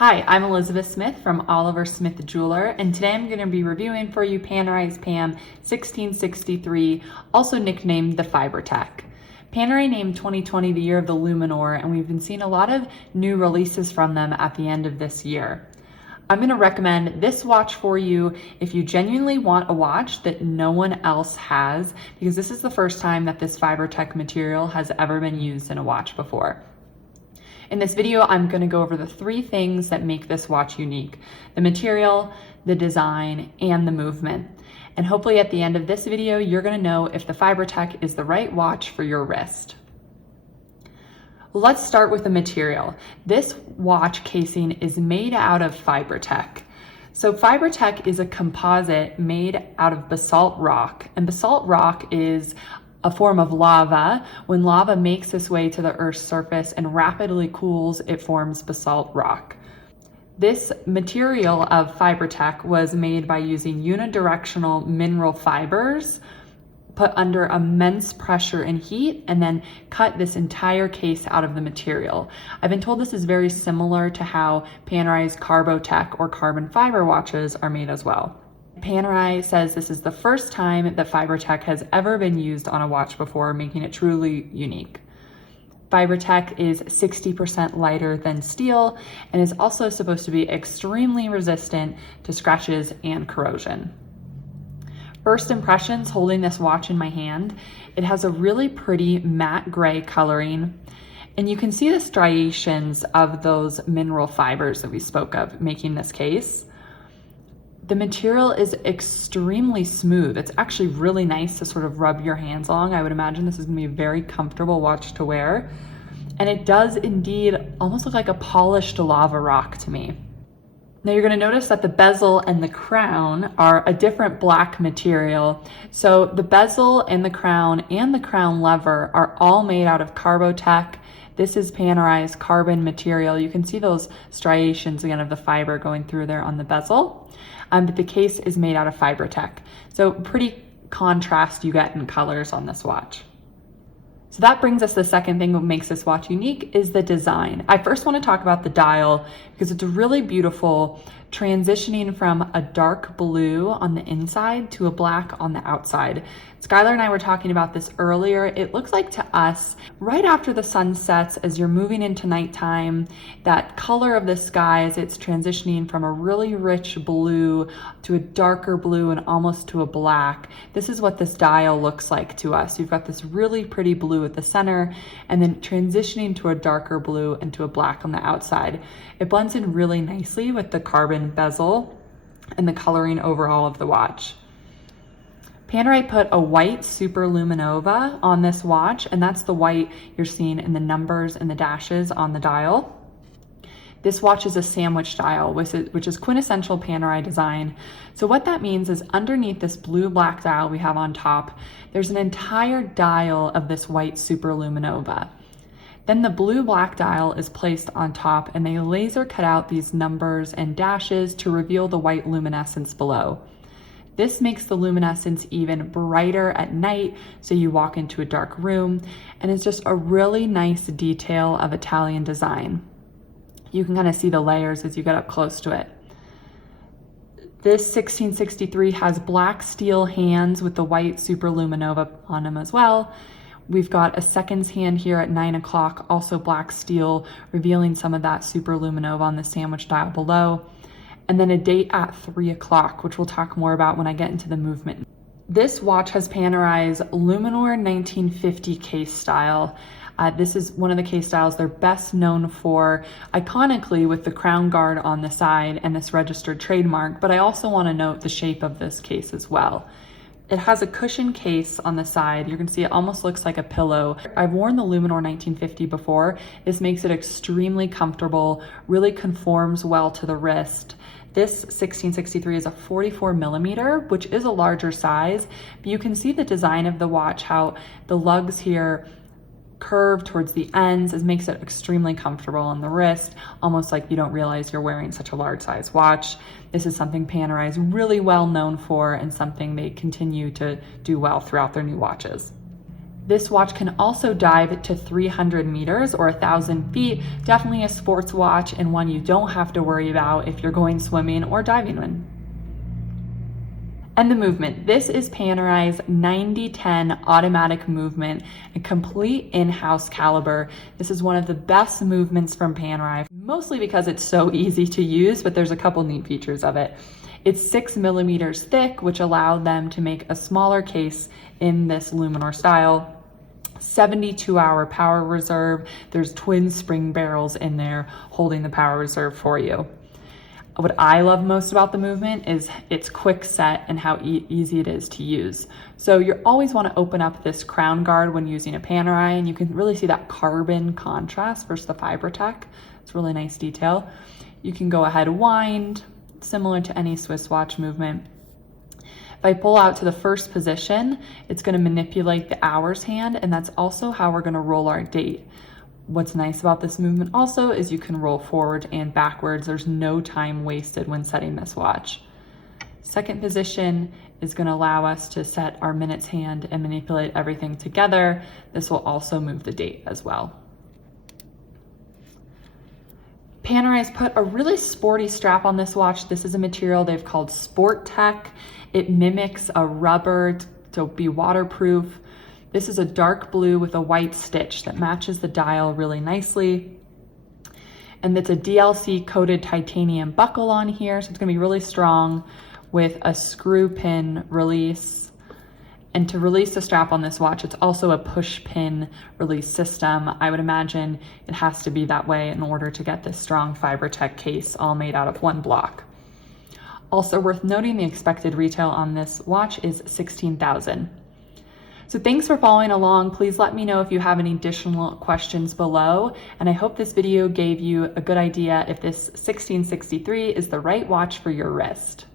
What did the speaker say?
Hi, I'm Elizabeth Smith from Oliver Smith Jeweler, and today I'm going to be reviewing for you Panerai's PAM01663, also nicknamed the Fibratech. Panerai named 2020 the year of the Luminor, and we've been seeing a lot of new releases from them at the end of this year. I'm going to recommend this watch for you if you genuinely want a watch that no one else has, because this is the first time that this Fibratech material has ever been used in a watch before. In this video, I'm going to go over the three things that make this watch unique: the material, the design, and the movement. And hopefully at the end of this video, you're going to know if the Fibratech is the right watch for your wrist. Let's start with the material. This watch casing is made out of Fibratech. So Fibratech is a composite made out of basalt rock, and basalt rock is a form of lava. When lava makes its way to the Earth's surface and rapidly cools, it forms basalt rock. This material of Fibratech was made by using unidirectional mineral fibers put under immense pressure and heat, and then cut this entire case out of the material. I've been told this is very similar to how Panerai's Carbotech or carbon fiber watches are made as well. Panerai says this is the first time that Fibratech has ever been used on a watch before, making it truly unique. Fibratech is 60% lighter than steel and is also supposed to be extremely resistant to scratches and corrosion. First impressions holding this watch in my hand, it has a really pretty matte gray coloring, and you can see the striations of those mineral fibers that we spoke of making this case. The material is extremely smooth. It's actually really nice to sort of rub your hands along. I would imagine this is gonna be a very comfortable watch to wear. And it does indeed almost look like a polished lava rock to me. Now you're gonna notice that the bezel and the crown are a different black material. So the bezel and the crown lever are all made out of Carbotech. This is Panerai's carbon material. You can see those striations again of the fiber going through there on the bezel. But the case is made out of Fibratech. So pretty contrast you get in colors on this watch. So that brings us to the second thing that makes this watch unique is the design. I first want to talk about the dial because it's really beautiful, transitioning from a dark blue on the inside to a black on the outside. Skylar and I were talking about this earlier. It looks like to us, right after the sun sets, as you're moving into nighttime, that color of the sky as it's transitioning from a really rich blue to a darker blue and almost to a black. This is what this dial looks like to us. You've got this really pretty blue at the center and then transitioning to a darker blue and to a black on the outside. It blends in really nicely with the carbon bezel and the coloring overall of the watch. Panerai put a white super luminova on this watch, and that's the white you're seeing in the numbers and the dashes on the dial. This watch is a sandwich dial, which is quintessential Panerai design. So what that means is underneath this blue-black dial we have on top, there's an entire dial of this white super luminova. Then the blue-black dial is placed on top, and they laser cut out these numbers and dashes to reveal the white luminescence below. This makes the luminescence even brighter at night, so you walk into a dark room, and it's just a really nice detail of Italian design. You can kind of see the layers as you get up close to it. This 1663 has black steel hands with the white super luminova on them as well. We've got a seconds hand here at 9 o'clock, also black steel, revealing some of that super luminova on the sandwich dial below. And then a date at 3 o'clock, which we'll talk more about when I get into the movement. This watch has Panerai's Luminor 1950 case style. This is one of the case styles they're best known for, iconically with the crown guard on the side and this registered trademark, but I also want to note the shape of this case as well. It has a cushion case on the side. You can see it almost looks like a pillow. I've worn the Luminor 1950 before. This makes it extremely comfortable, really conforms well to the wrist. This 1663 is a 44 millimeter, which is a larger size, but you can see the design of the watch, how the lugs here curve towards the ends. It makes it extremely comfortable on the wrist, almost like you don't realize you're wearing such a large size watch. This is something Panerai is really well known for and something they continue to do well throughout their new watches. This watch can also dive to 300 meters or 1,000 feet. Definitely a sports watch and one you don't have to worry about if you're going swimming or diving in. And the movement. This is Panerai's 9010 automatic movement, a complete in-house caliber. This is one of the best movements from Panerai, mostly because it's so easy to use, but there's a couple neat features of it. It's 6 millimeters thick, which allowed them to make a smaller case in this Luminor style. 72-hour power reserve. There's twin spring barrels in there holding the power reserve for you. What I love most about the movement is its quick set and how easy it is to use. So you always want to open up this crown guard when using a Panerai, and you can really see that carbon contrast versus the Fibratech. It's a really nice detail. You can go ahead and wind, similar to any Swiss watch movement. If I pull out to the first position, it's going to manipulate the hours hand, and that's also how we're going to roll our date. What's nice about this movement also is you can roll forward and backwards. There's no time wasted when setting this watch. Second position is going to allow us to set our minutes hand and manipulate everything together. This will also move the date as well. Panerai's put a really sporty strap on this watch. This is a material they've called Sport Tech. It mimics a rubber to be waterproof. This is a dark blue with a white stitch that matches the dial really nicely. And it's a DLC coated titanium buckle on here, so it's gonna be really strong with a screw pin release. And to release the strap on this watch, it's also a push pin release system. I would imagine it has to be that way in order to get this strong Fibratech case all made out of one block. Also worth noting, the expected retail on this watch is $16,000. So thanks for following along. Please let me know if you have any additional questions below. And I hope this video gave you a good idea if this 1663 is the right watch for your wrist.